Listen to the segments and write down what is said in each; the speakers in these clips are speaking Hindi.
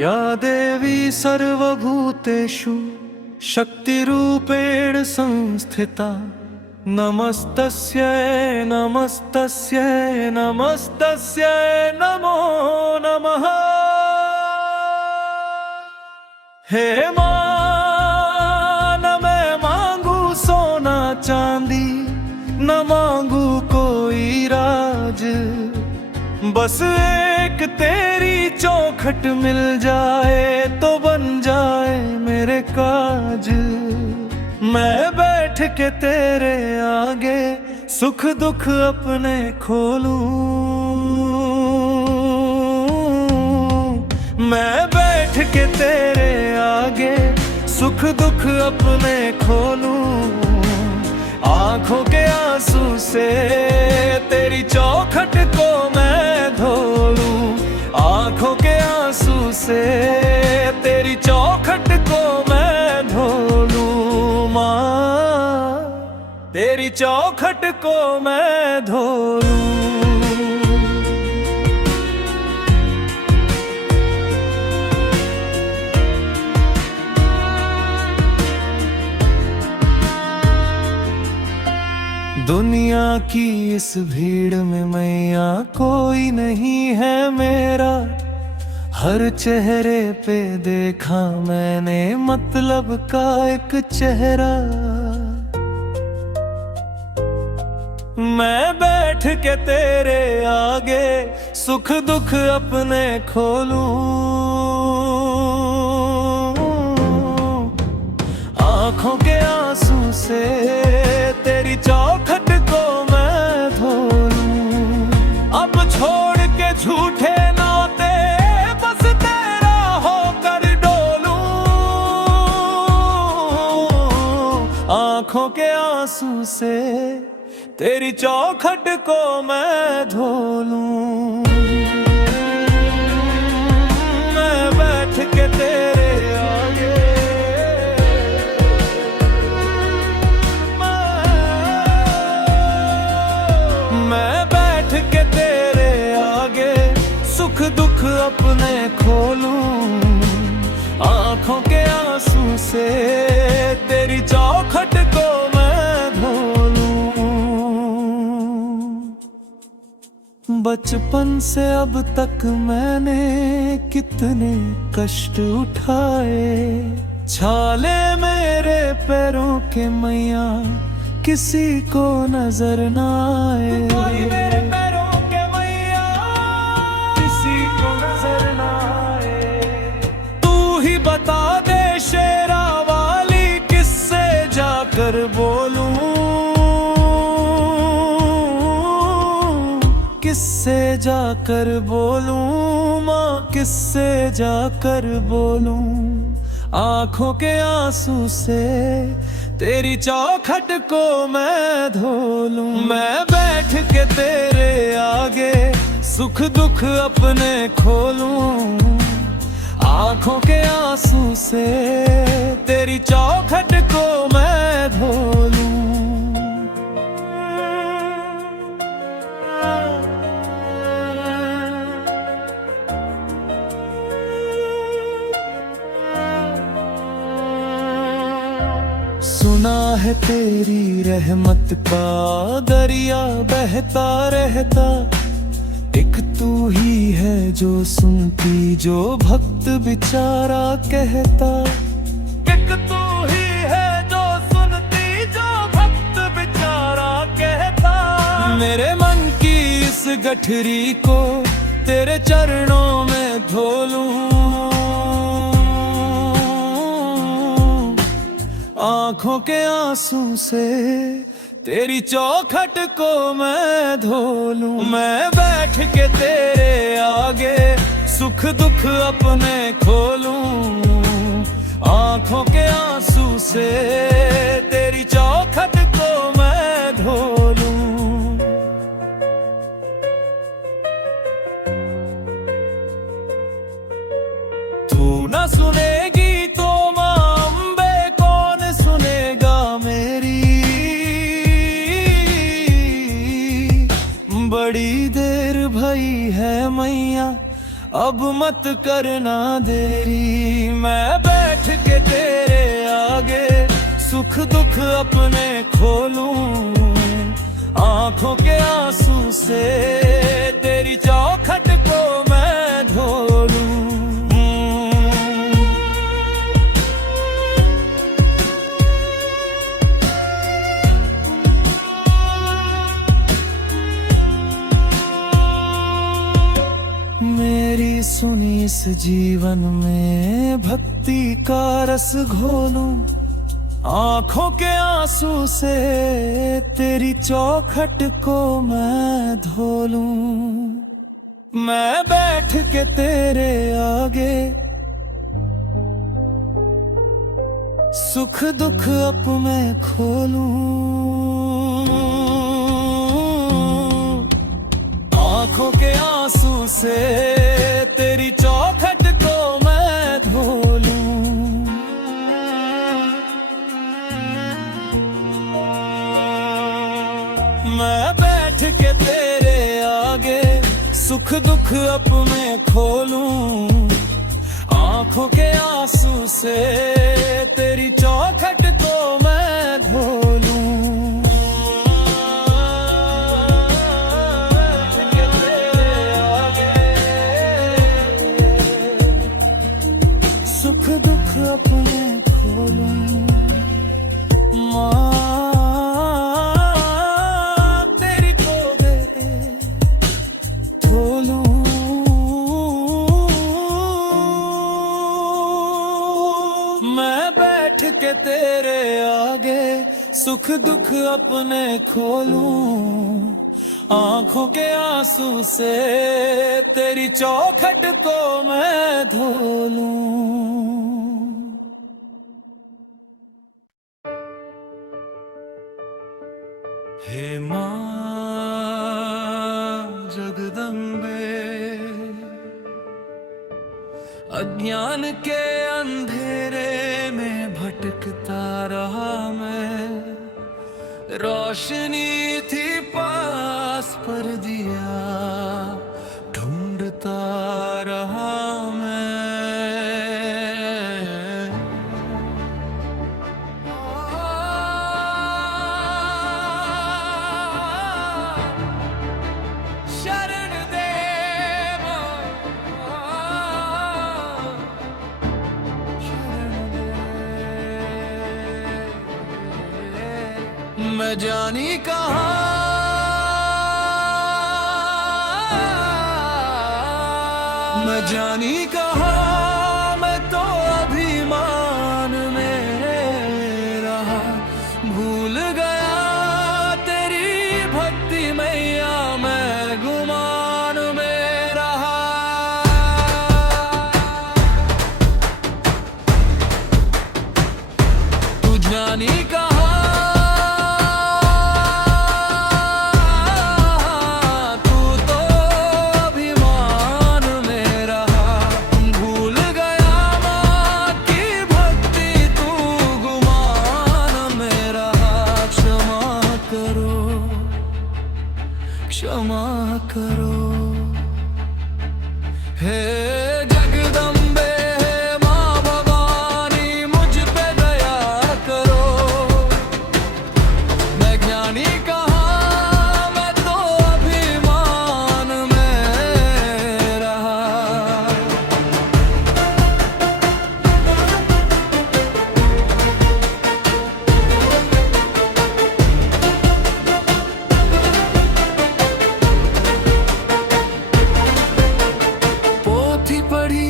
या देवी सर्वभूतेषु शक्तिरूपेण संस्थिता नमस्तस्यै नमस्तस्यै नमस्तस्यै नमो नमः। हे मां न मैं मांगू सोना चांदी, न मांगू कोई राज, बस एक तेरी चौखट मिल जाए तो बन जाए मेरे काज। मैं बैठ के तेरे आगे सुख दुख अपने खोलूं, मैं बैठ के तेरे आगे सुख दुख अपने खोलूं। आंखों के आंसू से तेरी चौखट को मैं धो लूं, आंखों के आंसू से तेरी चौखट को मैं धो लूं। मां तेरी चौखट को मैं धो लूं। दुनिया की इस भीड़ में मैया कोई नहीं है मेरा, हर चेहरे पे देखा मैंने मतलब का एक चेहरा। मैं बैठ के तेरे आगे सुख दुख अपने खोलूं, आंखों के आंसू से तेरी चौखट को मैं धो लूं। अब छोड़ के झूठे नाते बस तेरा होकर डोलूं, आंखों के आंसू से तेरी चौखट को मैं धो लूं। मैं बैठ के तेरे आगे सुख दुख अपने खोलूं, आंखों के आंसू से तेरी चौखट को मैं धो लूं। बचपन से अब तक मैंने कितने कष्ट उठाए, छाले मेरे पैरों के मैया किसी को नजर ना आए। मेरे पैरों के मैया किसी को नजर ना आए। तू ही बता दे शेरा वाली किससे जाकर बोलूं, किससे जाकर बोलूं माँ, किससे जाकर बोलूं। आंखों के आंसू से तेरी चौखट को मैं धो लूं। मैं बैठ के तेरे आगे सुख दुख अपने खोलूं, आंखों के आंसू से तेरी चौखट को मैं धो लूं। सुना है तेरी रहमत का दरिया बहता रहता, एक तू ही है जो सुनती जो भक्त बेचारा कहता। एक तू ही है जो सुनती जो भक्त बेचारा कहता। मेरे मन की इस गठरी को तेरे चरणों में धो लूं, आंखों के आंसू से तेरी चौखट को मैं धो लूं। मैं बैठ के तेरे आगे सुख दुख अपने खोलूं, आंखों के आंसू से तेरी चौखट को मैं धो लूं। तू ना सुनेगी तो बड़ी देर भई है मैया अब मत करना देरी, मैं बैठ के तेरे आगे सुख दुख अपने खोलूं, आंखों के आंसू से तेरी चौखट को मैं धो लूं। मेरी सुनी इस जीवन में भक्ति का रस घोलूं, आंखों के आंसू से तेरी चौखट को मैं धो लूं। मैं बैठ के तेरे आगे सुख दुख अब मैं खोलूं, आंखों के आंसू से तेरी चौखट को मैं धो लूं। मैं बैठ के तेरे आगे सुख दुख अब मैं खोलूं, आंखों के आंसू से तेरी चौखट को मैं धो लूं। सुख दुख अब मैं खोलूं, के तेरे आगे सुख दुख अपने खोलूं, आंखों के आंसू से तेरी चौखट को मैं धो लूं। हे मां जगदम्बे, अज्ञान के अंधेरे में भटकता रहा मैं, रोशनी थी पास पर दिया ढूंढता रहा मैं। शरण दे मैं जानी कहाँ, मैं जानी कहाँ, मैं तो अभिमान में रहा, भूल गया तेरी भक्ति मैया, मैं गुमान में रहा। तू जानी कहाँ, क्षमा करो। हे जगदम्बे, हे माँ भवानी, मुझ पे दया करो। मैं ज्ञानी कहाँ, मैं तो अभिमान में रहा। पढ़ी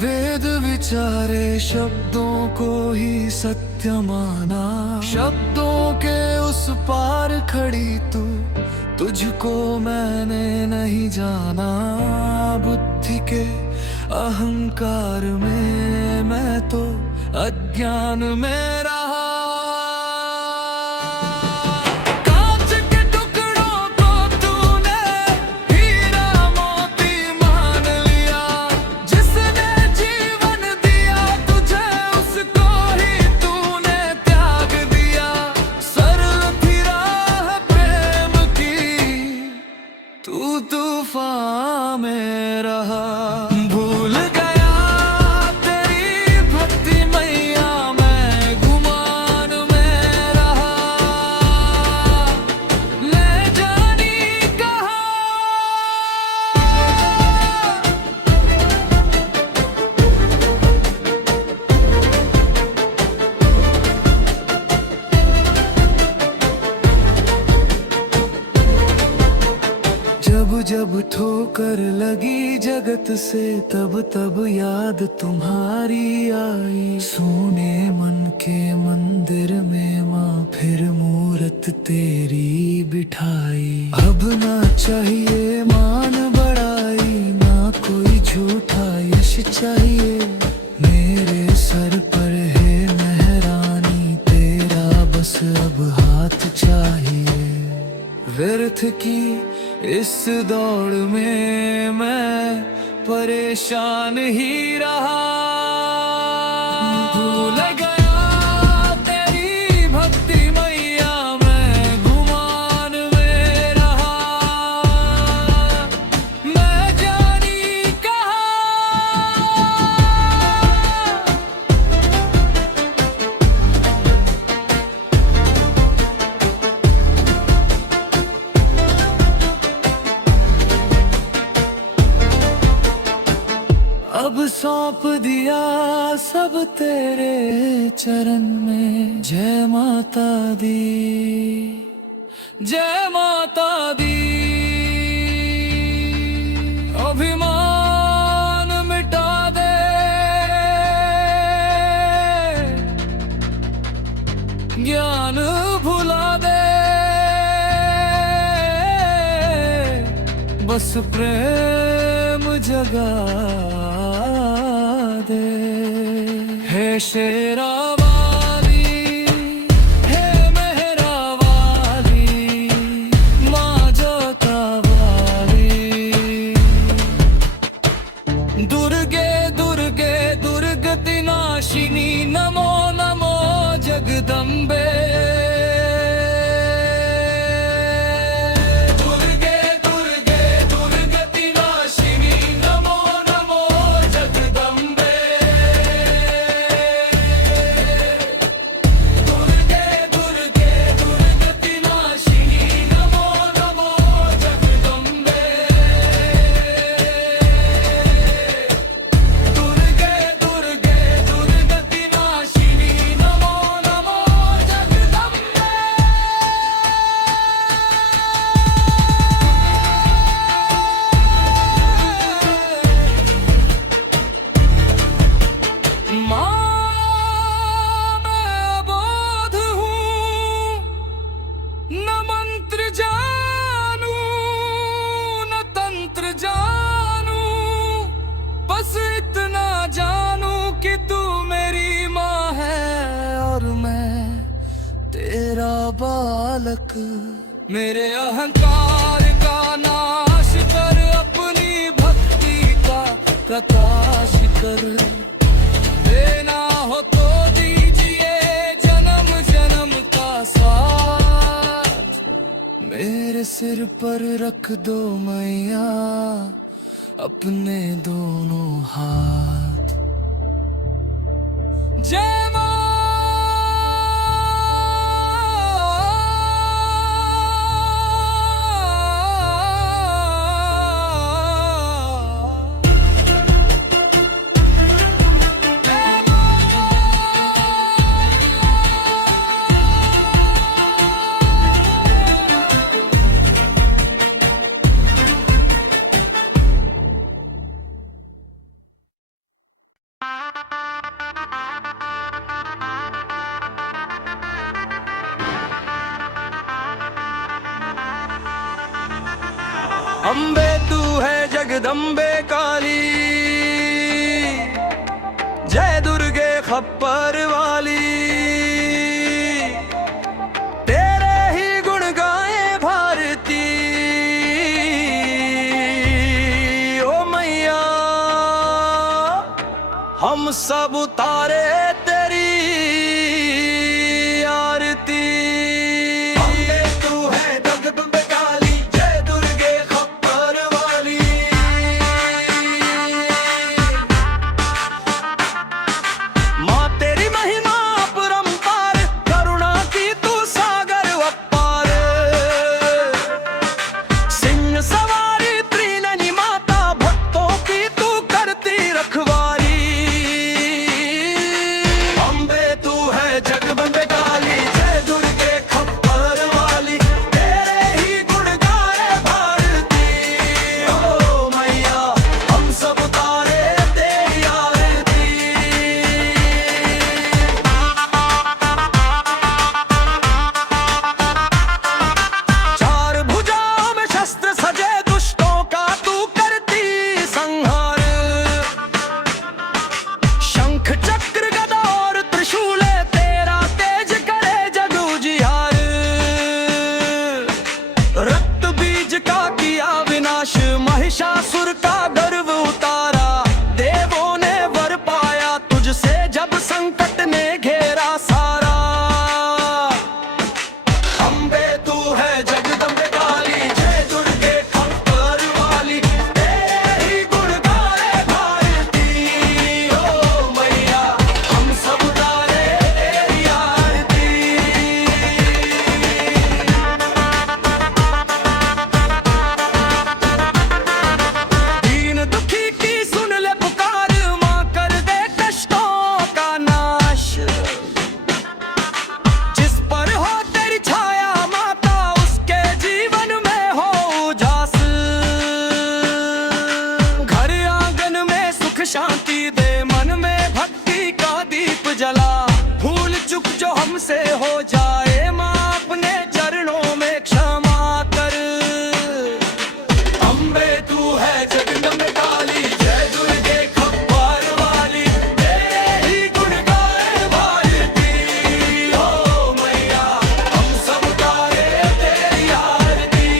वेद विचारे, शब्दों को ही सत्य माना, शब्दों के उस पार खड़ी तू, तुझको मैंने नहीं जाना। बुद्धि के अहंकार में मैं तो अज्ञान में रहा। तू तूफान में रहा। ठोकर लगी जगत से तब तब याद तुम्हारी आई। सोने मन के मंदिर में माँ फिर मूरत तेरी बिठाई। अब ना चाहिए मान बढ़ाई, ना कोई झूठा यश चाहिए। मेरे सर पर है मेहरानी तेरा बस अब हाथ चाहिए। व्यर्थ की इस दौड़ में मैं परेशान ही रहा। भूल गया तेरी भक्ति मैया, मैं गुमान में रहा। मैं जानी कहाँ अब सौंप दिया सब तेरे चरण में। जय माता दी, जय माता दी। अभिमान मिटा दे, ज्ञान भुला दे, बस प्रेम जगा दे। हे शेरा वाली, हे मेहरा वाली, माँ जोता वाली। दुर्गे दुर्गे दुर्गति नाशिनी, नमो नमो जगदम्बे। बालक मेरे अहंकार का नाश कर, अपनी भक्ति का प्रकाश कर। देना हो तो दीजिए जन्म जन्म का साथ। मेरे सिर पर रख दो मैया अपने दोनों हाथ। जय मां। अम्बे तू है जगदम्बे काली, जय दुर्गे खप्पर वाली। तेरे ही गुण गाए भारती ओ मैया। हम सब उतारे तेरी आरती। हमसे हो जाए माँ अपने चरणों में क्षमा कर। अम्बे तू है जगदम्बे काली, जय दुर्गे खप्पर वाली, तेरे ही गुण गाए भारती। ओ मैया हम सब गाए तेरी आरती।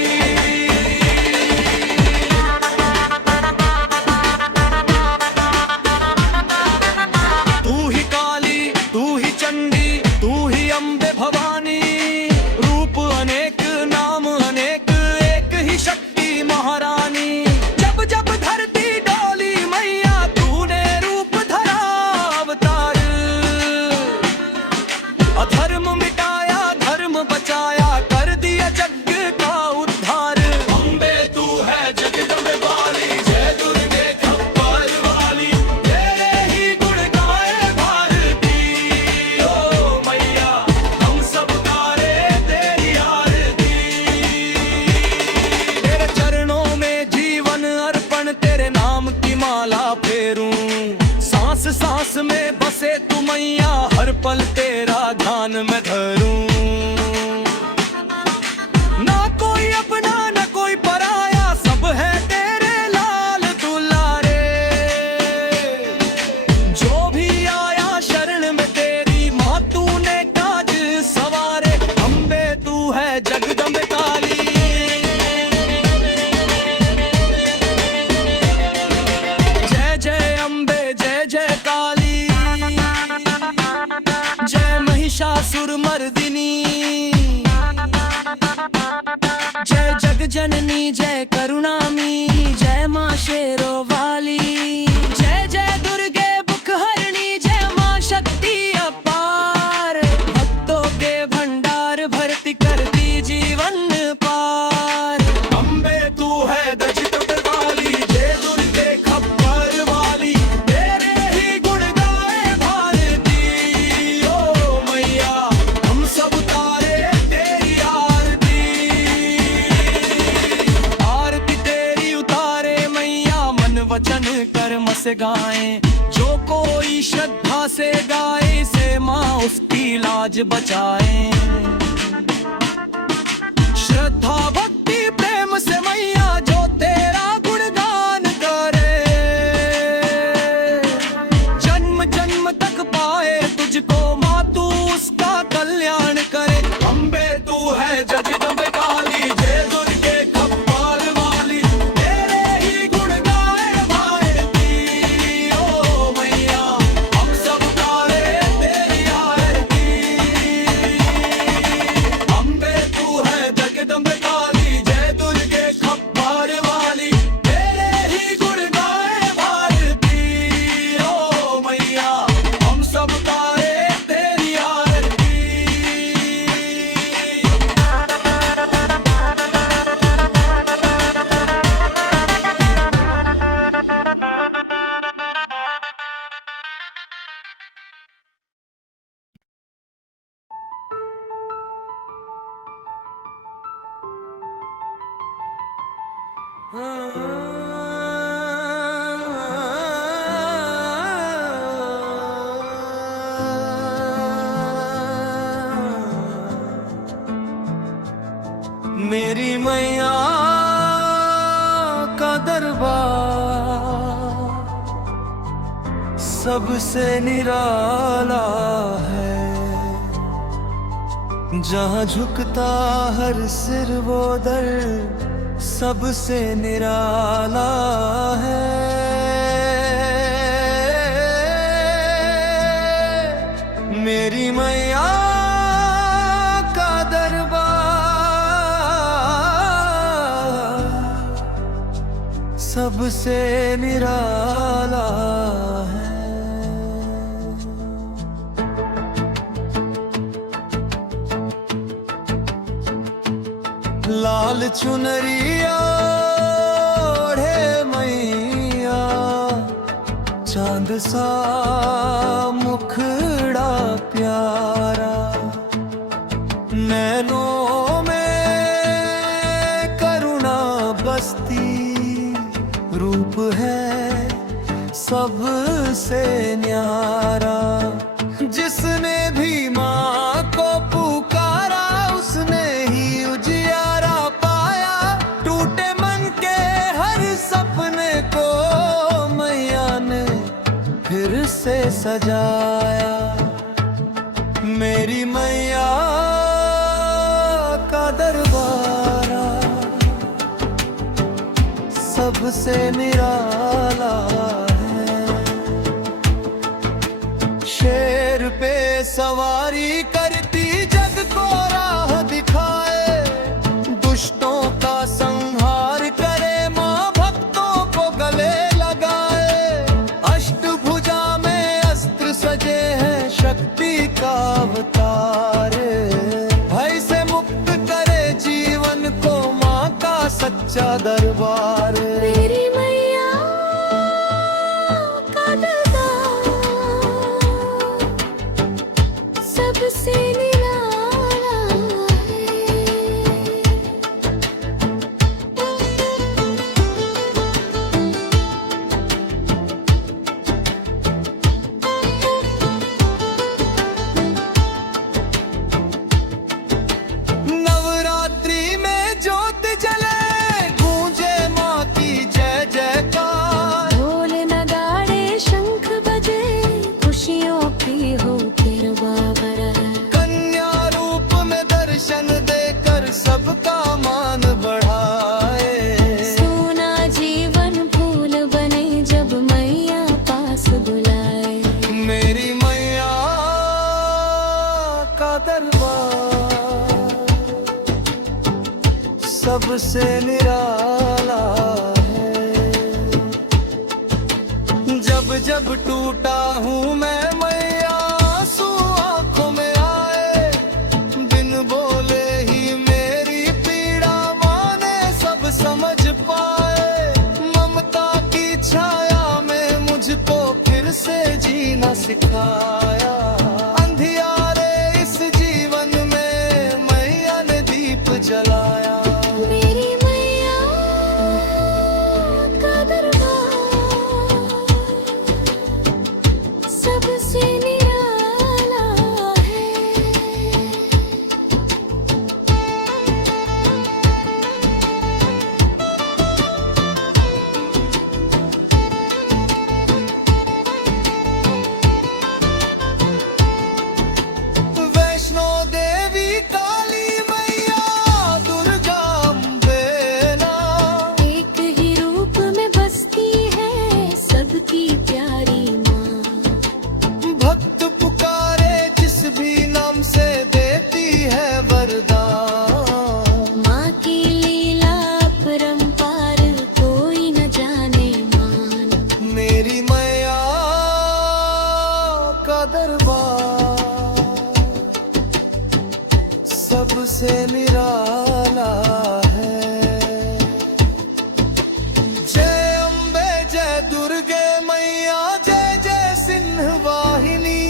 तू ही काली, तू ही चंडी, तू ही अम्बे भवानी, रूप अनेक नाम अनेक, एक ही शक्ति महारानी। जब जब धरती डोली मैया तूने रूप धरा अवतार, अधर्म मिटाया धर्म बचाया, कर दिया जग का उद्धार। अम्बे तू है जगदम्बे वाली, जय दुर्गे खप्पर वाली, तेरे ही गुण गाए भारती। ओ मैया हम सब गाए तेरी आरती। तेरे चरणों में जीवन अर्पण, तेरे नाम की माला फेरूं, सांस सांस में बसे तू मैया, हर पल तेरा ध्यान में धरूं। ना कोई अपना ना कोई पराया, सब है तेरे लाल दुलारे। जो भी आया शरण में तेरी माँ तूने काज सवारे। अम्बे तू है जगदम्बे काली, जय जय अम्बे जय जय काली, जय महिषासुर मर्दिनी, जय जग जननी जय करुणामी, जय माँ शेरो वाली, जय जय दुर्गे बुख हरणी, जय माँ शक्ति अपार। भक्तों के भंडार भरती करती जीवन पार। अम्बे तू है जगदम्बे वाली, जय दुर्गे खप्पर वाली, तेरे ही गुण गाए भारती। ओ मैया हम सब तारे तेरी आरती। आरती तेरी उतारे मैया, मन वचन कर्म से गाएं, जो कोई श्रद्धा से गाए, से माँ उसकी लाज बचाए। श्रद्धा भक्ति प्रेम से मैया जो तेरा गुणगान करे, जन्म जन्म तक पाए तुझको माँ, तू उसका कल्याण करे। अम्बे तू है जगदम्बे काली, जय दुर्गे खप्पर वाली, तेरे ही गुण गाए भारती। ओ मैया हम सब गाए तेरी आरती। अम्बे तू है जगदम्बे काली, जय दुर्गे खप्पर वाली, तेरे ही गुण गाए भारती। ओ मैया हम सब गाए तेरी आरती। मेरी मैया का दरबार सबसे निराला है, जहाँ झुकता हर सिर वो दर सबसे निराला है। मेरी मैया का दरबार सबसे निराला है। लाल चुनरिया ओढ़े मैया, चांद सा मुखड़ा प्यारा, नैनों में करुणा बसती, रूप है सबसे न्यारा। जिसने भी माँ सजाया। मेरी मैया का दरबारा सबसे निराला है। शेर पे सवारी करती जग को राह दिखाए, दुष्टों का संहार करे माँ भक्तों को गले लगाए। अष्टभुजा में अस्त्र सजे हैं शक्ति का अवतार, भय से मुक्त करे जीवन को माँ का सच्चा दरबार। मेरी मैया का दरबार सबसे निराला है। नवरात्रि में ज्योत जले, गूंजे माँ की जय जयकार। ढोल नगाड़े शंख बजे, खुशियों की हो फिर बाबर। कन्या रूप में दर्शन देकर सबका मान बढ़ाए। सोना जीवन फूल बने जब मैया पास बुलाए। मेरी मैया का दरबार सबसे निराला है। जब जब टूटा हूँ मैं मैया, आंसू आंखों में आए। बिन बोले ही मेरी पीड़ा माँ ने सब समझ पाए। ममता की छाया में मुझको फिर से जीना सिखाया। अंधियारे इस जीवन में मैया ने दीप जलाया। मेरी मैया का दरबार सबसे निराला है। वैष्णो देवी काली मैया दुर्गा अम्बे नाम, एक ही रूप में बसती है सबकी प्यारी माँ। भक्त पुकारे जिस भी नाम से देती है वरदान। माँ की लीला अपरंपार कोई न जाने मान। मेरी मैया का दरबार सबसे निराला है। जय अम्बे जय दुर्गे मैया, जय जय सिंह वाहिनी।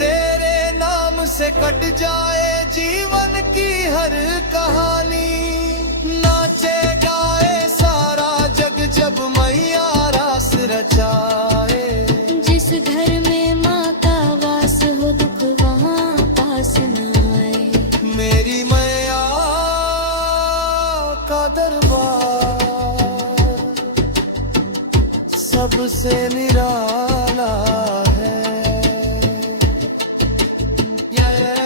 तेरे नाम से कट जाए जीवन की हर कहानी। नाचे गाए सारा जग जब मैया रास रचाए। जिस घर में माँ का वास हो दुख वहाँ पास न आए। मेरी मैया का दरबार सबसे निराला है। या या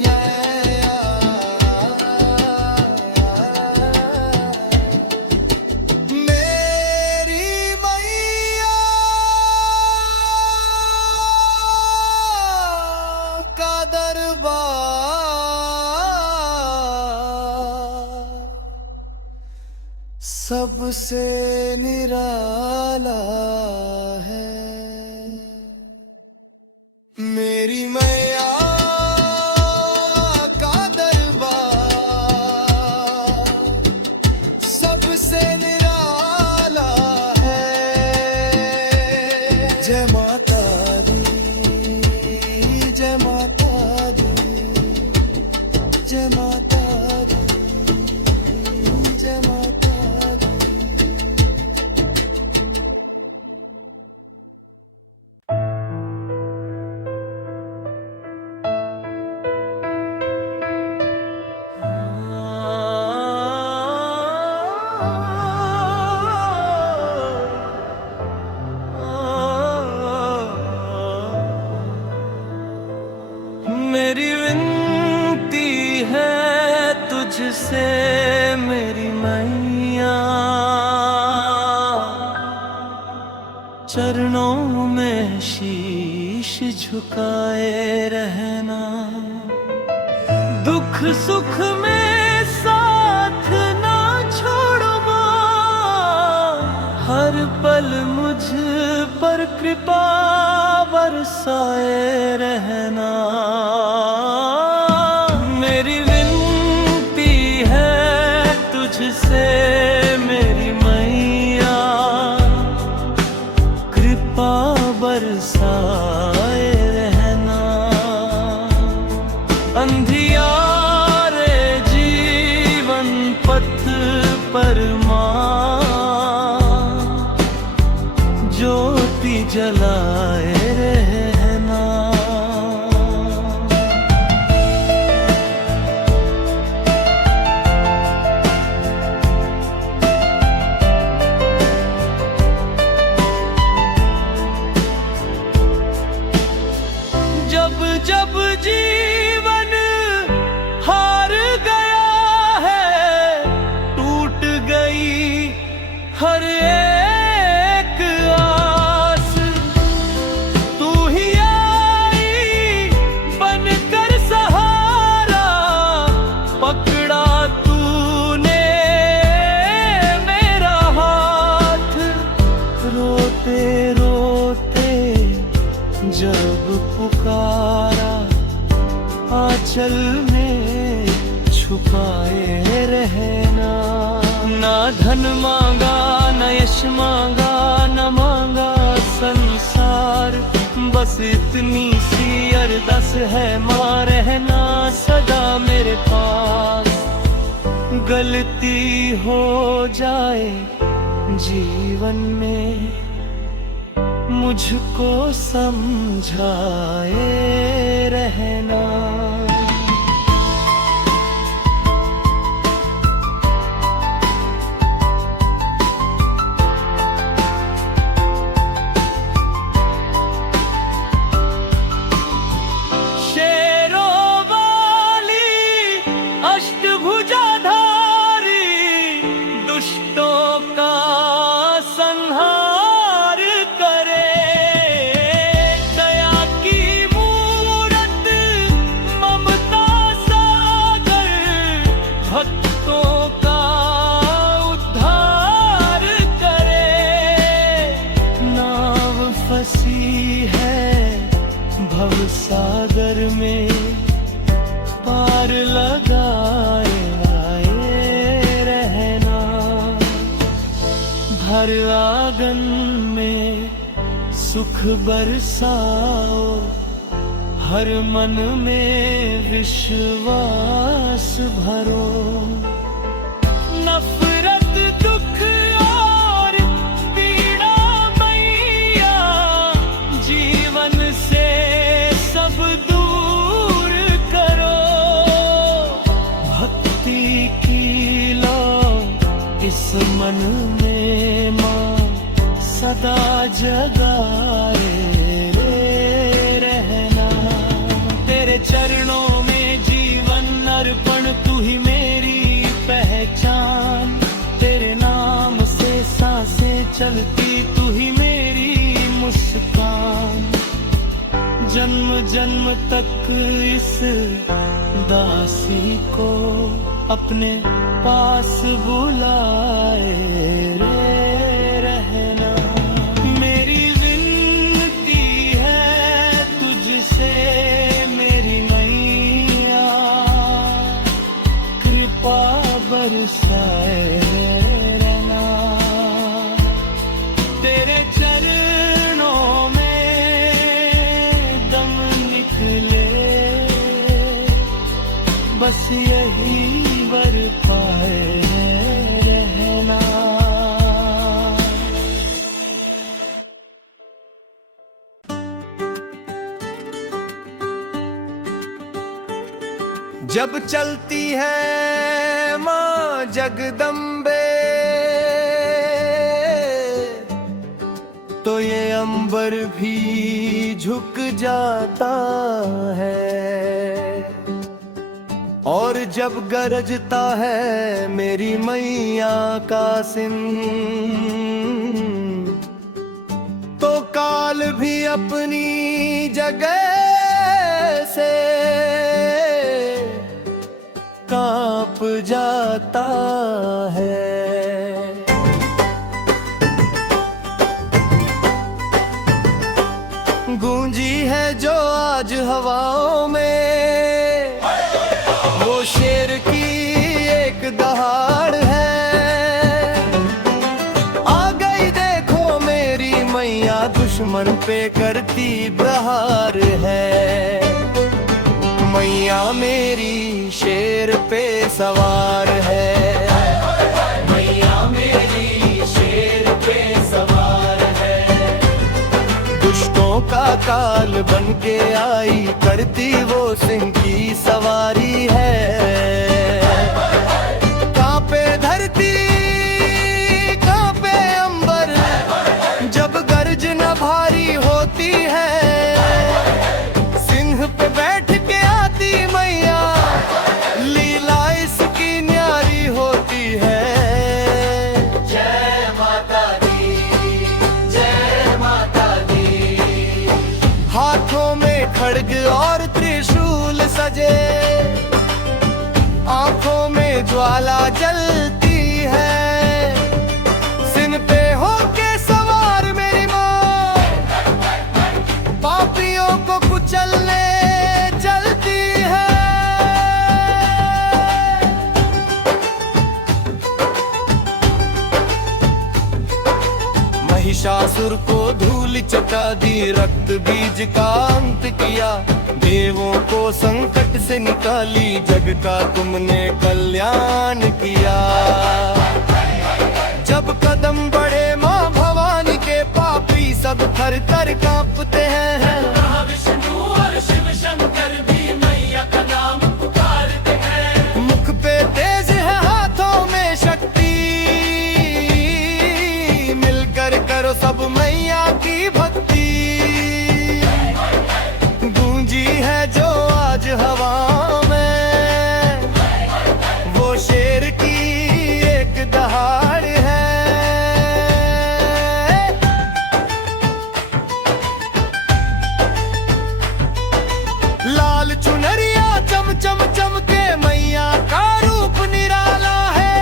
या या मेरी मैया का दरबार सबसे निराला है। मेरी मैया का दरबार सबसे निराला है। जय माता दी, जय माता दी, जय माता दी, जय माता दी। से मेरी मैया, चरणों में शीश झुकाए रहना। दुख सुख में साथ ना छोड़ो माँ, हर पल मुझ पर कृपा बरसाए रहना। मेरी विनती है तुझसे मेरी मैया, कृपा बरसाए रहना। अंधियारे जीवन पथ पर माँ, ज्योति जलाए रहना। जब जब जीवन हार गया है, टूट गई हर एक आस, तू ही आई बनकर सहारा, पकड़ा तूने मेरा हाथ। रोते रोते जब पुकारा, आंचल में छुपाए रहना। ना धन मांगा न यश मांगा, न मांगा संसार, बस इतनी सी अरदास है माँ, रहना सदा मेरे पास। गलती हो जाए जीवन में, मुझको समझाए रहना। शेरों वाली अष्टभुजाधारी, दुष्टों का संहार करे। दया की मूरत ममता सागर, भक्तों का उद्धार करे। नाव फंसी है भवसागर में, पार लगाए आए रहना। हर आंगन में सुख बरसाओ, हर मन में विश्वास भरो। नफरत दुख और पीड़ा मैया, जीवन से सब दूर करो। भक्ति की लौ इस मन में माँ, सदा जगाए रहना। तेरे चरणों में जीवन अर्पण, तू ही मेरी पहचान। तेरे नाम से सांसें चलती, तू ही मेरी मुस्कान। जन्म जन्म तक इस दासी को अपने पास बुलाए रहना। मेरी विनती है तुझसे मेरी मैया, कृपा बरसाए रहना। तेरे चरणों में दम निकले, बस यही वर पाए रहना। जब चलती है माँ जगदम्बे, तो ये अंबर भी झुक जाता है। और जब गरजता है मेरी मैया का सिंह, तो काल भी अपनी जगह से कांप जाता है। गूंजी है जो आज हवाओं में, वो शेर की एक दहाड़ है। आ गई देखो मेरी मैया, दुश्मन पे करती प्रहार है। मैया मेरी शेर पे सवार है, मैया मेरी शेर पे सवार है। दुष्टों का काल बन के आई, करती वो सिंह की सवारी है। कांपे धरती कांपे अंबर, जब गर्जना भारी होती है। सिंह पे बैठ के आती मैया, लीला इसकी न्यारी होती है। जय माता दी, जय माता दी। हाथों में खड्ग और त्रिशूल सजे, आंखों में ज्वाला जलती है। सिंह पे होके सवार मेरी माँ, पापियों को कुचलने चलती है। महिषासुर को धूल चटा दी, रक्त बीज का अंत किया। देवों को संकट से निकाली, जग का तुमने कल्याण किया। जब कदम बढ़े माँ भवानी के, पापी सब थर थर कांपते हैं। विष्णु और शिव शंकर भी मैया का नाम पुकारते हैं। मुख पे तेज है, हाथों में शक्ति, मिलकर करो सब मैया की भक्ति। गूंजी है जो आज हवा में, वो शेर की एक दहाड़ है। लाल चुनरिया चम चम चमके, मैया का रूप निराला है।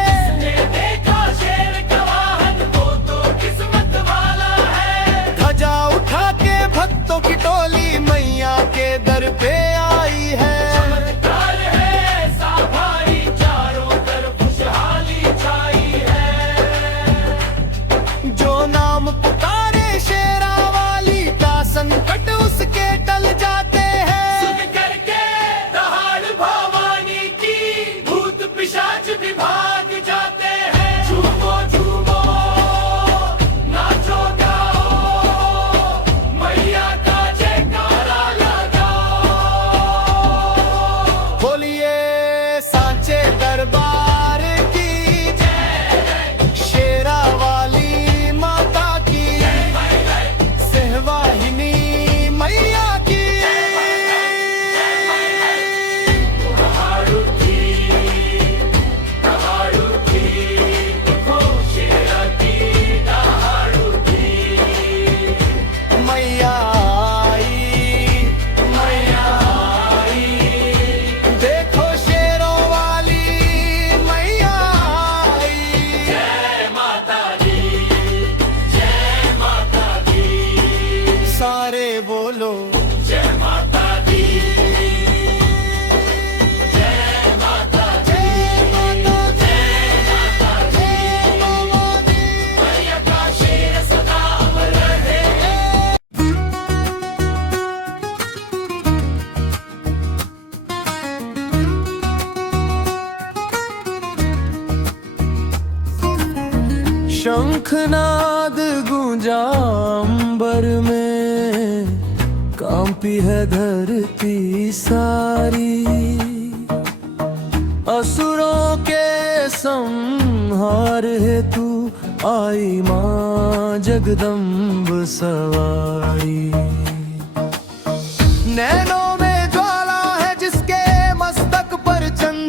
देखा शेर का वाहन, वो तो किस्मत वाला है। ध्वजा उठा के भक्तों की टोली, मैया के दर पे आई है। चमत्कार है साभारी, चारों तरफ खुशहाली छाई है। जो नाम पुकारे शेरा वाली का, संकट उसके टल जाते हैं। सुन करके दहाड़ भवानी की, भूत पिशाच भी भाग जाते हैं। झूमो झूमो नाचो गाओ, मैया का जयकारा लगाओ। बोलिए सांचे दरबार की जय, शेरा वाली माता की, सहवाहिनी मैया की। मैया आई, मैया आई, देखो शेरों वाली मैया आई। जय माता दी, जय माता दी। सारे बोलो जय माता दी, जय माता दी, जय माता दी। मैया का शेर सदा अमर रहे। शंखनाद गूंजा अंबर में, कांपी है धरती सारी। असुरों के संहार हेतु आई माँ जगदम्ब सवारी। नैनों में ज्वाला है जिसके मस्तक पर चंद्र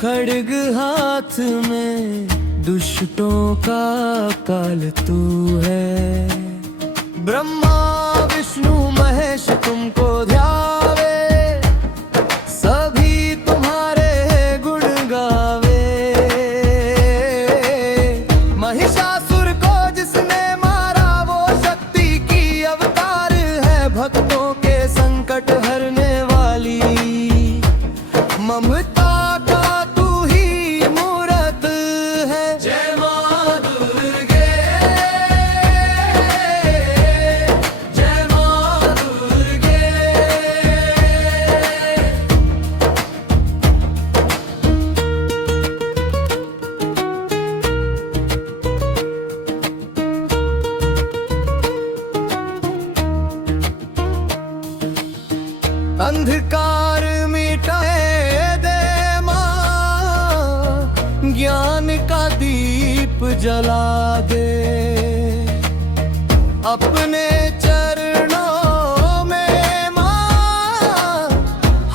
खड्ग हाथ में दुष्टों का काल तू है। ब्रह्मा विष्णु महेश तुमको ध्यावे, सभी तुम्हारे गुण गावे। महिषासुर को जिसने मारा वो शक्ति की अवतार है, भक्तों के संकट हरने वाली। ममता का तू ही मूरत है। जय मां दुर्गे, जय मां दुर्गे। अंधकार मिटाए दे मां, ज्ञान का दीप जला दे। अपने चरणों में मां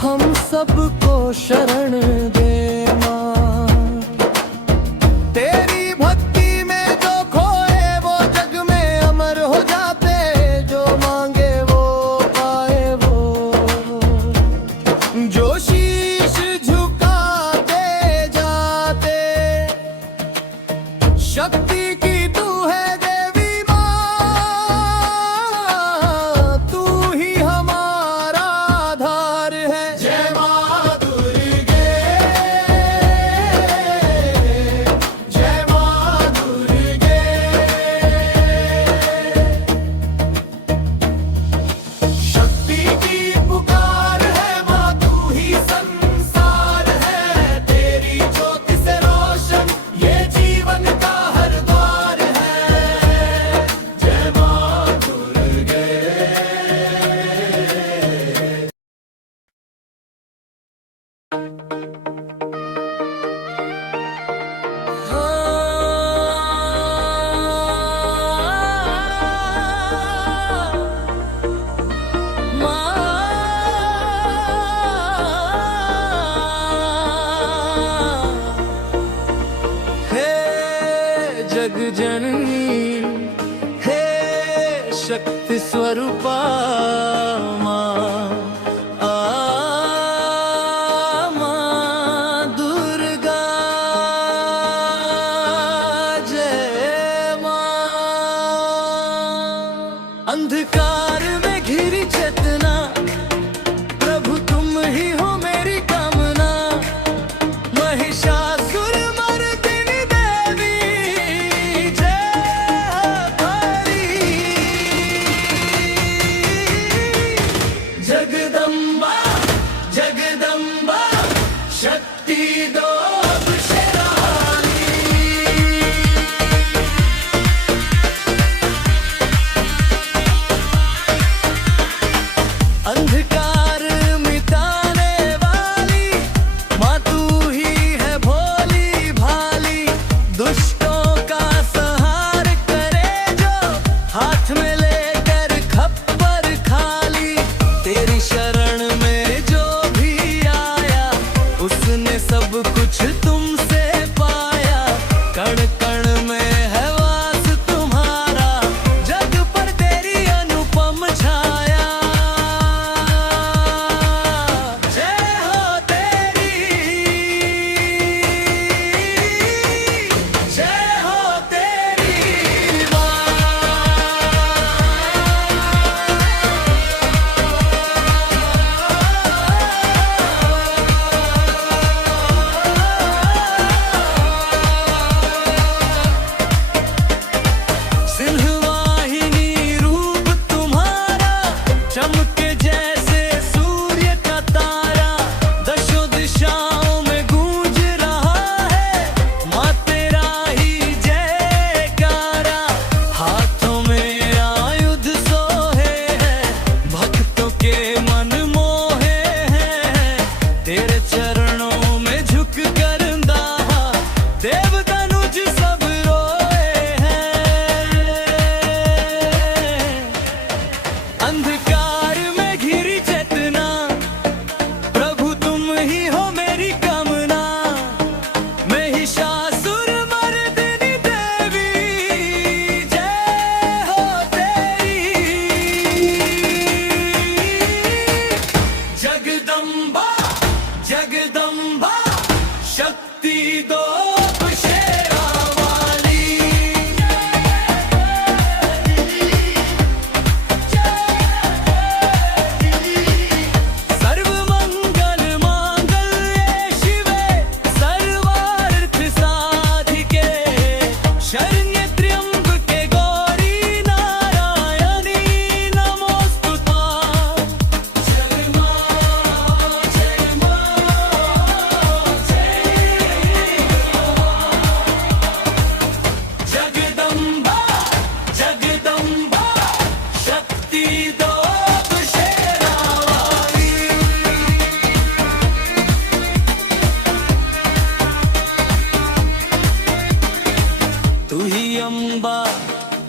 हम सबको शरण दे मां। तेरी भक्ति में जो खोए वो जग में अमर हो जाते, जो मांगे वो पाए वो। जो शीश झुकाते जाते, शक्ति की तू है देवी मां, तू ही हमारा आधार है। जय मां दुर्गे, जय मां दुर्गे। शक्ति की पुकार है मां, तू ही संसार है। तेरी ज्योति से रोशन ये जीवन का हर द्वार है। जय मां दुर्गे। हे जग जननी, हे शक्ति स्वरूपा मां, मां दुर्गा। जय मां। अंधकार में घिरी चेतना, प्रभु तुम ही हो मेरी कामना। महिषासुर मर्दिनी देवी, जय हो हरी। जगदम्बा जगदम्बा शक्ति दो शेरावाली। अंधकार मिटाने वाली मां तू ही है भोली भाली। दुष्टों का संहार करे जो, हाथ में लेकर खप्पर खाली। तेरी शरण में जो भी आया, उसने सब कुछ तुमसे पाया। कण कण में है वास तुम्हारा, जग पर तेरी अनुपम छाया। जय हो तेरी, जय हो तेरी मां।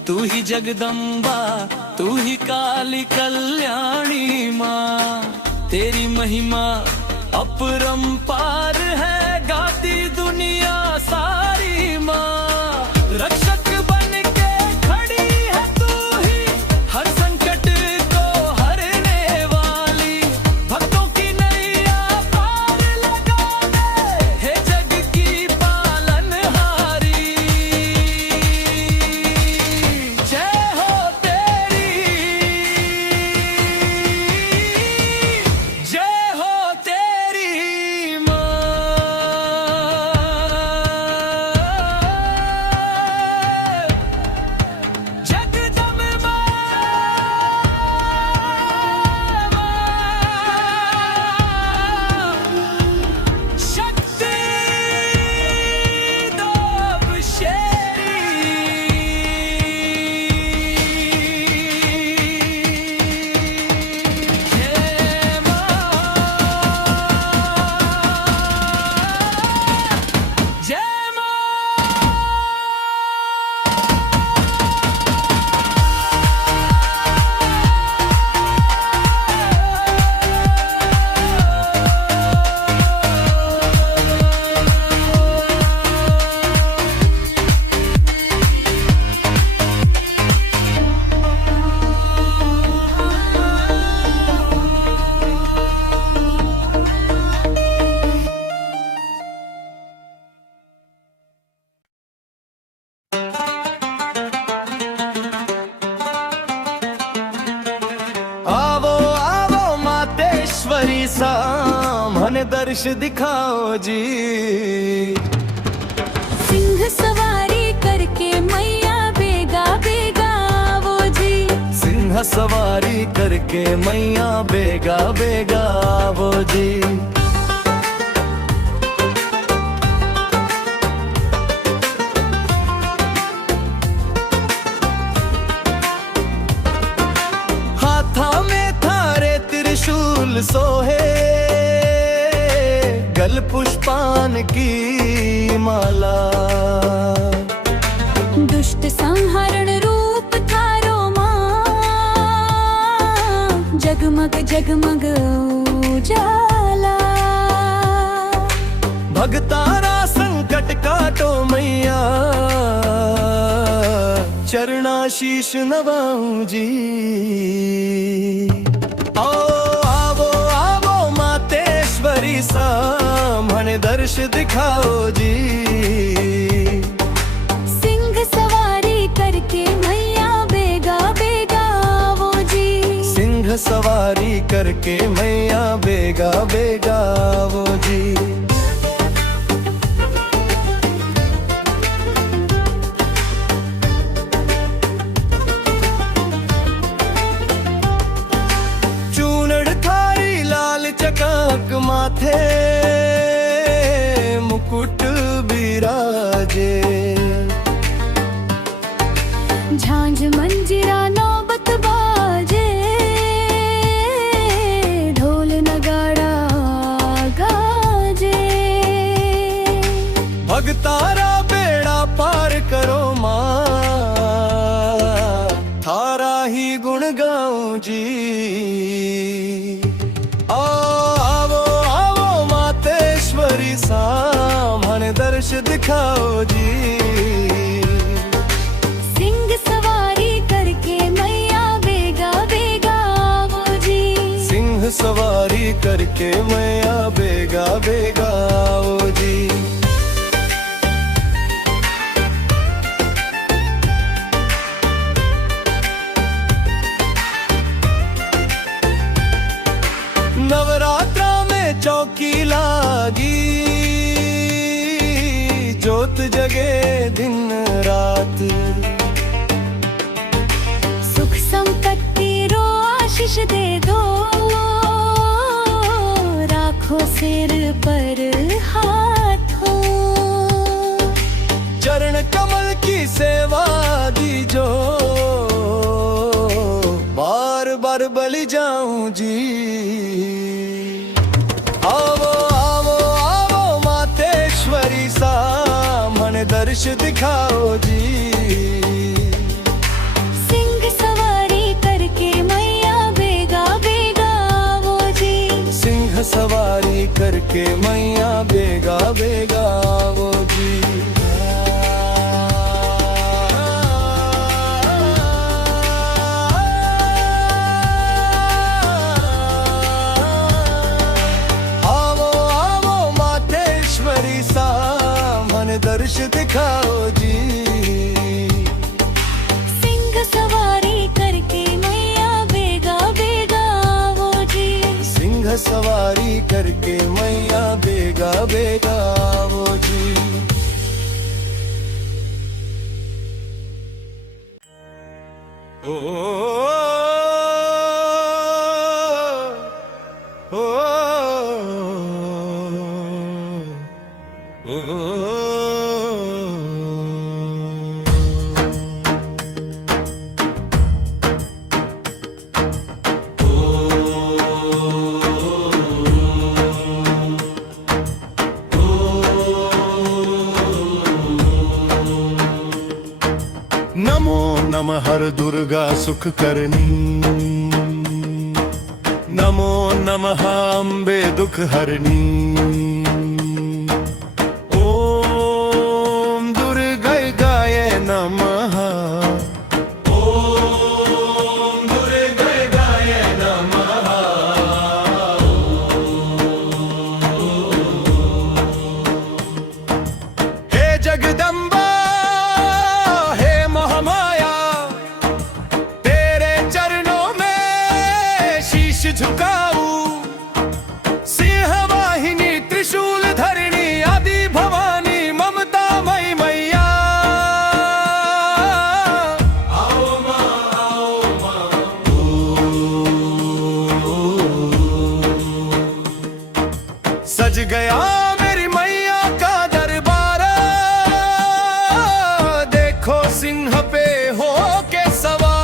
तू ही जगदम्बा, तू ही काली कल्याणी माँ। तेरी महिमा अपरंपार है, गाती दुनिया सारी माँ। रक्षक बन के खड़ी है तू ही, हर संकट को हरने वाली। भक्तों की नैया पार लगा दे, हे जग की पालनहारी। जय हो तेरी, जय हो तेरी माँ। जगदम्बा शक्ति दो शेरी। जय माँ, जय माँ। आवो आवो मातेश्वरी सामने दर्श दिखाओ जी। सिंह सवारी करके मैया बेगा बेगा वो जी। सिंह सवारी करके मैया बेगा बेगा वो जी। हाथा में थारे त्रिशूल सोहे, गल पुष्पान की माला। दुष्ट संहरण रूप थारो माँ, जगमग जगमग उजाला। भगतारा संकट काटो मैया, चरणाशीष नवाऊं जी। आवो आवो मातेश्वरी सामने दर्श दिखाओ जी। सिंह सवारी करके मैया बेगा बेगा वो जी। सिंह सवारी करके मैया बेगा बेगा वो जी। चूनड़ थारी लाल चकाक माथे, मुकुट बिराजे। झांझ मंजीरा नौबत बाजे, ढोल नगाड़ा गाजे। भगतारा बेड़ा पार करो माँ, थारा ही गुण गाऊं जी। आवो आवो मातेश्वरी सामने दर्श दिखाओ जी। सिंह सवारी करके मैया बेगा बेगा वो जी। सिंह सवारी करके मैया बेगा बेगा वो जी। नवरात्रा में चौकी लागी, जोत जगे दिन रात। सुख संपत्ति रो आशीष दे दो, राखो सिर पर हाथों। चरण कमल की सेवा दीजो, बार बार बलि जाऊं जी। आवो आवो आवो मातेश्वरी सामने दर्श दिखाओ जी। करके मैया बेगा बेगा वो जी। आवो आवो मातेश्वरी सा मन दर्श दिखाओ जी। सिंह सवारी करके मैया बेगा बेगा वो जी। सिंह सवारी करके मैया बेगा बेगा वो जी। ओ नमो नमः हर दुर्गा सुख करनी। नमो नमः अम्बे दुख हरनी। ओम दुर्गाय नमः। ओम दुर्गाय नमः। हे जगदम्बा झुकाऊ। सिंह वाहिनी त्रिशूल धरणी आदि भवानी ममता मई मैया। आओ माँ आओ माँ। सज गया मेरी मैया का दरबार। देखो सिंह पे हो के सवार।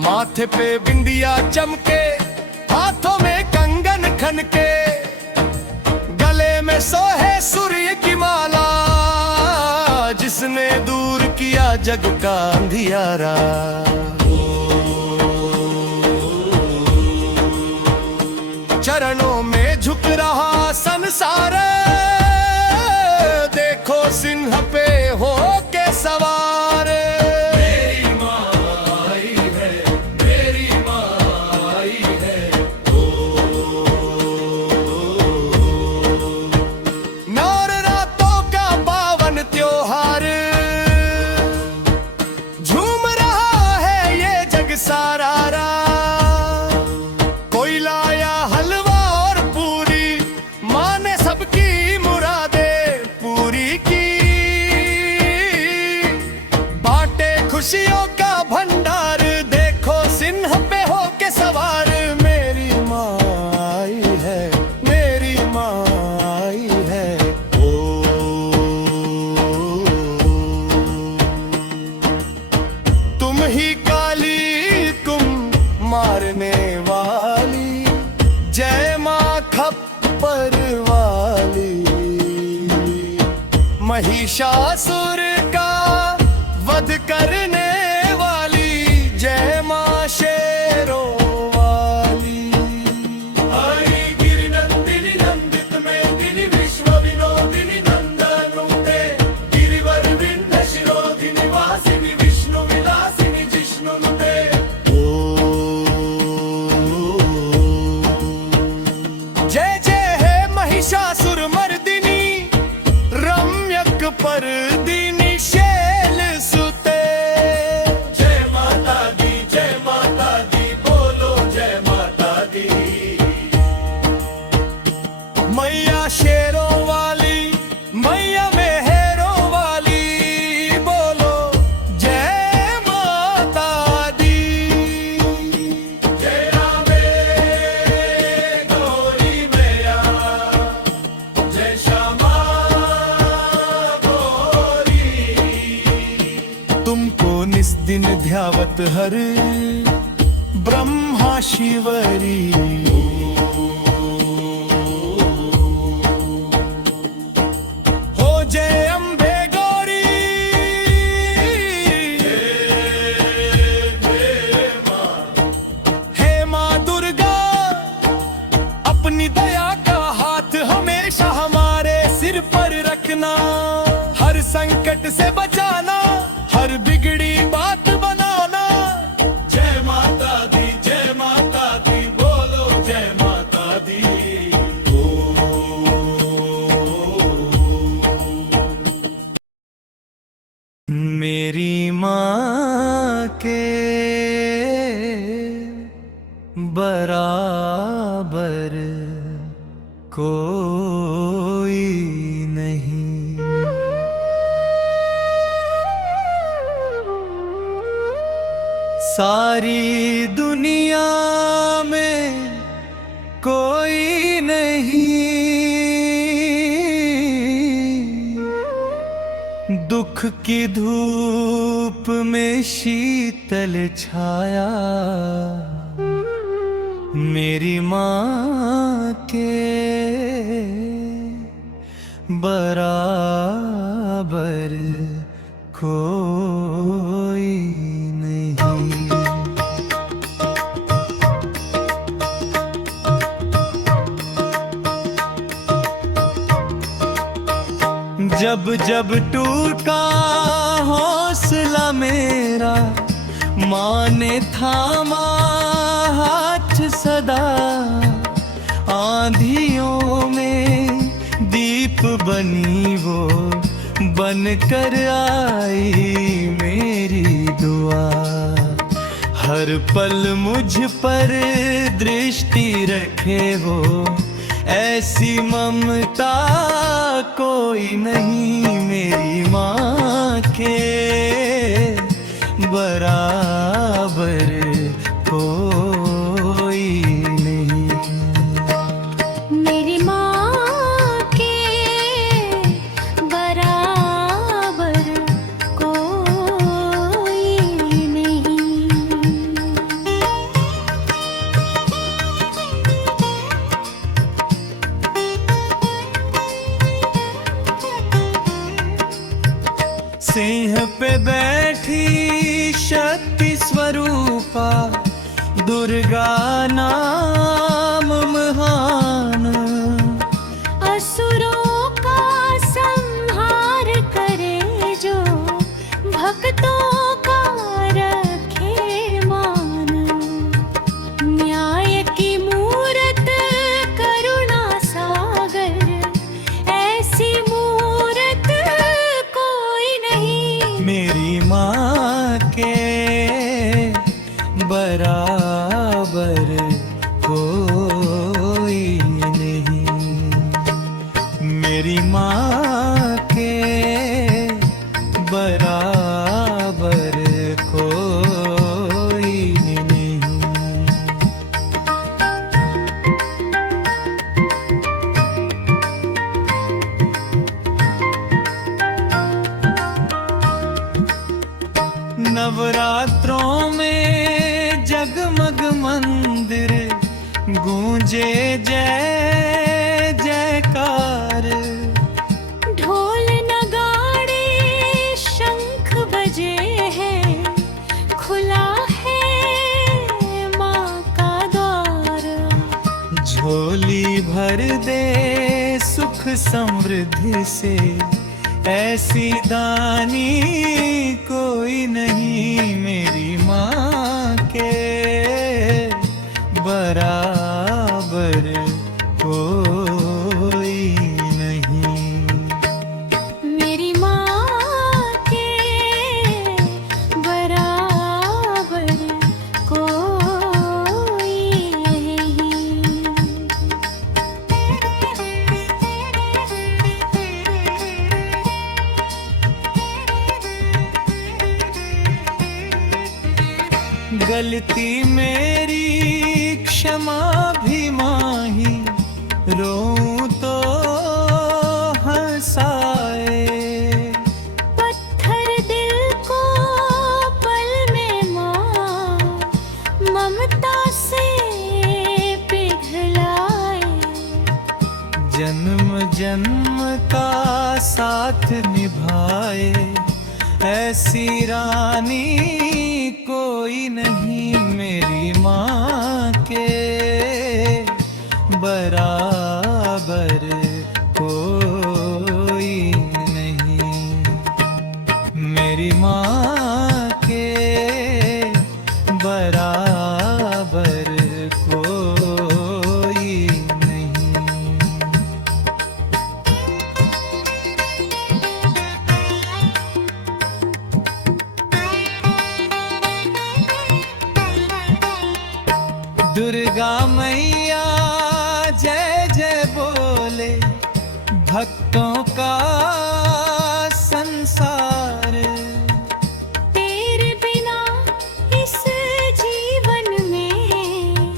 माथे पे बिंदिया चमके, हाथों में कंगन खनके, गले में सोहे सूर्य की माला, जिसने दूर किया जग का अंधियारा। चरणों में झुक रहा संसार, देखो सिंह पे हो के सवार। खुशियों का भंडार, देखो सिंह पे हो के सवार। मेरी माँ आई है, मेरी माँ आई है। ओ तुम ही काली, तुम मारने वाली, जय माँ खप्पर वाली। महिषासुर का वध करने वाली, जय मां शेरों वाली। हरि गिरिनंदिनी नंदित मेदिनी, विश्व विनोदिनी नंदनुते, गिरिवर विंध्य शिरोधिनी वासिनी, विष्णु विलासिनी जिष्णुनुते। जय जय है महिषासुर मर्दिनी, रम्यक परदिनी। मैया शेरों वाली, मैया मेहरों वाली, बोलो जय माता दी। जय रामे गौरी मैया, जय श्यामा दिन ध्यावत हर ब्रह्मा शिवरी। हो जय अम्बे गौरी, हे माँ दुर्गा, अपनी दया का हाथ हमेशा हमारे सिर पर रखना, हर संकट से बचाना, हर बिगड़ी बात बनाना। जय माता दी बोलो जय माता दी। मेरी माँ के बराबर कोई नहीं। सारी दुनिया में कोई नहीं, दुख की धूप में शीतल छाया, मेरी माँ के बराबर कोई नहीं। जब जब टूटा हौसला मेरा, माँ ने थामा हाथ सदा, आंधियों में दीप बनी वो, बन कर आई मेरी दुआ। हर पल मुझ पर दृष्टि रखे वो, ऐसी ममता कोई नहीं, मेरी माँ के बराबर कोई नहीं। मेरी माँ के बराबर कोई नहीं। सिंह पे बैठी शक्ति स्वरूपा, दुर्गा नाम महान, असुरों का संहार करे जो, भक्तों का रखे मान। न्याय की मूरत करुणा सागर, ऐसी मूरत कोई नहीं। मेरी माँ के बराबर कोई नहीं। मेरी माँ के बराबर कोई नहीं। नवरात्रों में जगमग मंदिर, गूंजे जय जयकार। ढोल नगाड़े शंख बजे हैं, खुला है माँ का द्वार। झोली भर दे सुख समृद्धि से, ऐसी दानी कोई नहीं, मेरी माँ के बराबर कोई नहीं। मेरी माँ के बराबर कोई नहीं। गलती मेरी क्षमा भी माही, रोऊं तो हंसाए। पत्थर दिल को पल निभाए, ऐसी रानी कोई नहीं मेरी माँ के बराबर कोई नहीं, मेरी माँ के बराबर कोई नहीं। दुर्गा मैया जय जय बोले, भक्तों का संसार, तेरे बिना इस जीवन में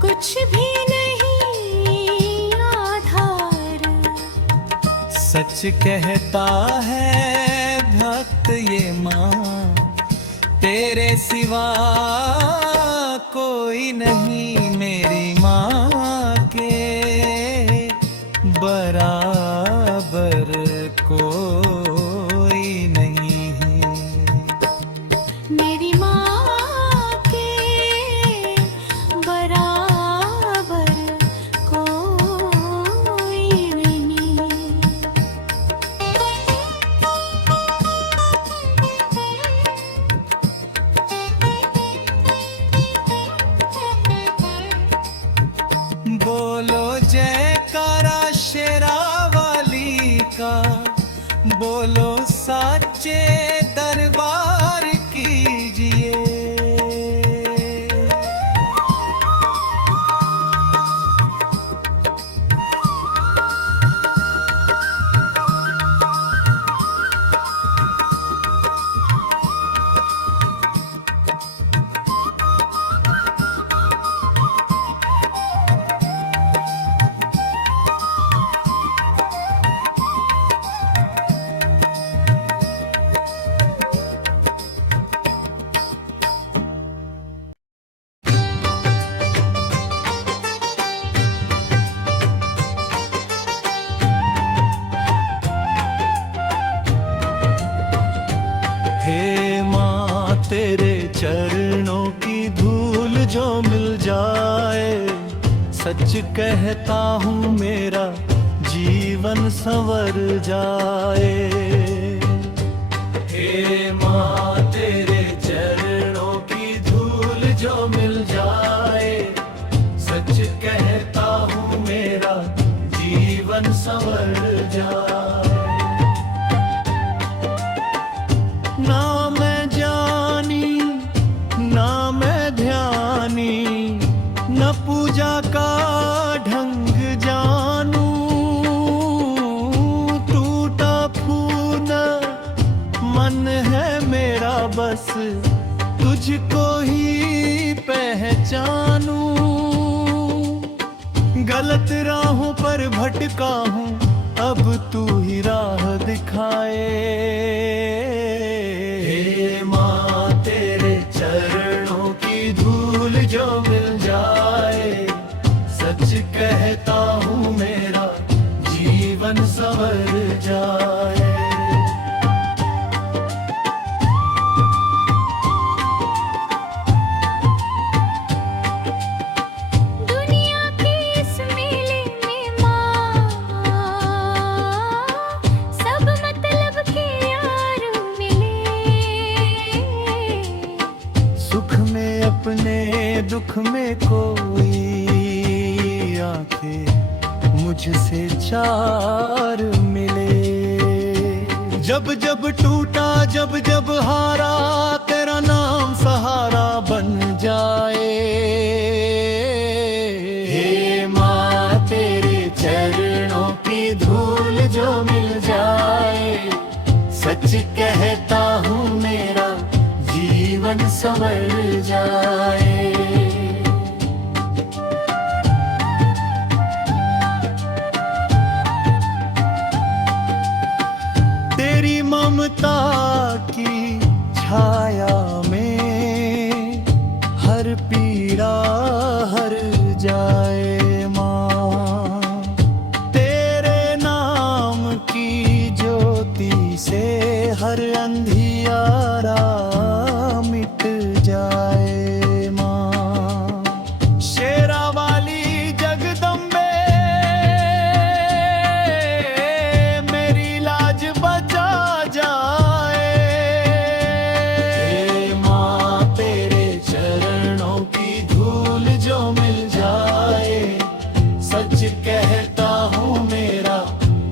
कुछ भी नहीं आधार। सच कहता है भक्त ये माँ, तेरे सिवा कोई नहीं मेरी माँ के बराबर कोई नहीं। मेरी माँ के बराबर कोई नहीं। बोलो जयकारा शेरावाली का, बोलो साचे दरबार कीजिए। हे माँ तेरे चरणों की धूल जो मिल जाए, सच कहता हूँ मेरा जीवन संवर जाए। हे माँ तेरे चरणों की धूल जो मिल जाए, सच कहता हूँ मेरा जीवन संवर जाए। ना मैं जानी ना मैं ध्यानी, न पूजा का ढंग जानू, टूटा फूना मन है मेरा बस तुझको ही पहचानू। गलत राहों पर भटका हूँ, अब तू ही राह दिखाए। हे माँ तेरे चरणों की धूल जो मिल जाए, सच कहता हूँ मेरा जीवन संवर जाए। दुनिया के इस मेले में माँ, सब मतलब के यार मिले। सुख में अपने दुख में कोई आके मुझसे चार मिले। जब जब टूटा जब जब हारा, तेरा नाम सहारा बन जाए। हे माँ तेरे चरणों की धूल जो मिल जाए, सच कहता हूँ मेरा जीवन संवर जाए। तेरी ममता की छाया में हर पीड़ा हर जाए माँ। तेरे नाम की ज्योति से हर अंधियारा मिट जाए माँ। शेरा वाली जगदम्बे मेरी लाज बचा जाए। हे माँ तेरे चरणों की धूल जो मिल जाए, सच कहता हूँ मेरा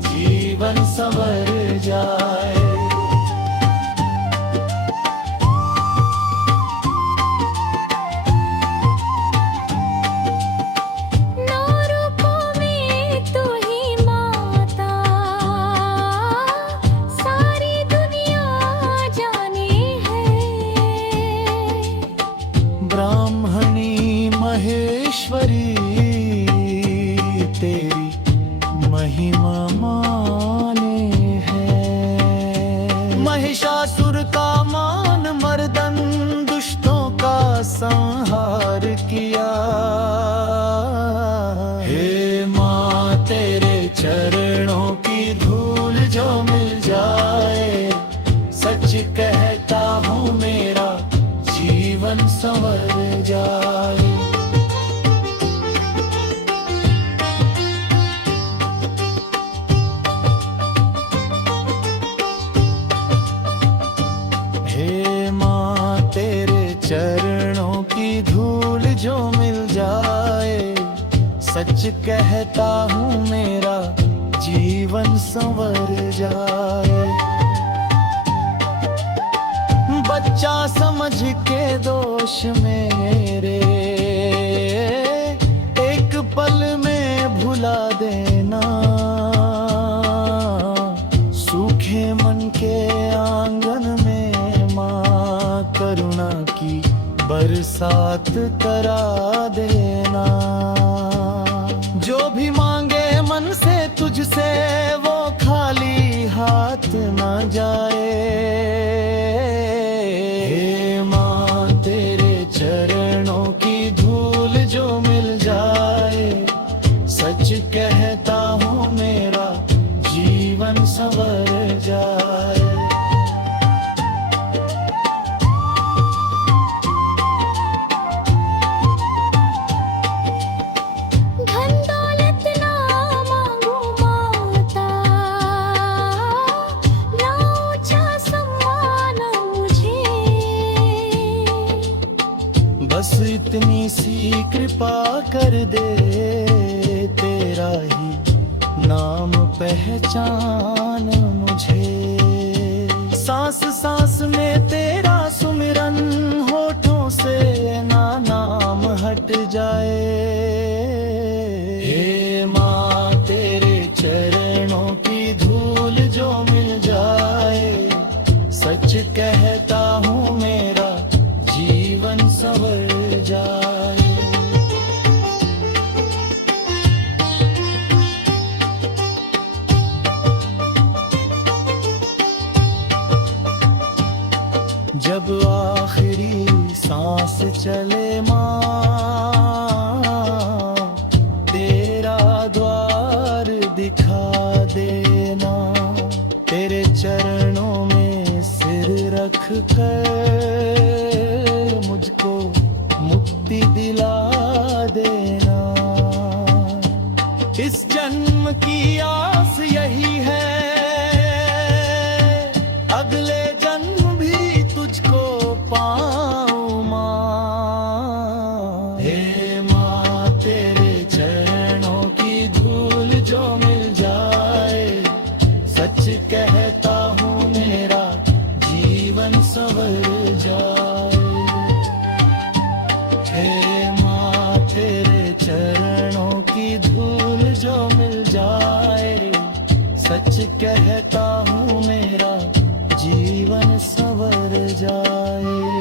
जीवन संवर जाए। नौ रूपों में तू ही माता, सारी दुनिया जाने है। ब्राह्मणी महेश्वरी तेरी महिमा माने है। महिषासुर का मान मर्दन दुष्टों का संहार किया। हे माँ तेरे चरणों की धूल जो मिल जाए, सच कहता हूँ मेरा जीवन संवर जाए। हे माँ तेरे चरणों की धूल जो मिल जाए, सच कहता हूँ मेरा जीवन संवर जाए। बच्चा समझ के दोष मेरे एक पल में भुला देना। सूखे मन के आंगन में माँ करुणा की बरसात करा देना। जो भी मांगे मन से तुझसे वो खाली हाथ न जाए। हे माँ तेरे चरणों की धूल जो मिल जाए, सच कहता हूँ मेरा जीवन संवर जाए। धन दौलत ना मांगू माता, ना ऊंचा सम्मान मुझे। बस इतनी सी कृपा कर दे, तेरा ही नाम पहचान मुझे। सांस सांस में तेरा सुमिरन होठों से ना नाम हट जाए। हे माँ तेरे चरणों की धूल जो मिल जाए, सच कहता हूँ मेरा जीवन संवर जाए। जब आखिरी सांस चले माँ, तेरा द्वार दिखा देना। तेरे चरणों में सिर रख कर मुझको मुक्ति दिला देना। इस जन्म की आस यही है, अगले जन्म भी तुझको पाऊं माँ। हे माँ तेरे चरणों की धूल जो मिल जाए, सच कहता हूँ मेरा जीवन संवर जाए। हे माँ तेरे चरणों की धूल जो मिल जाए, सच कहता हूँ मेरा जीवन संवर जाए।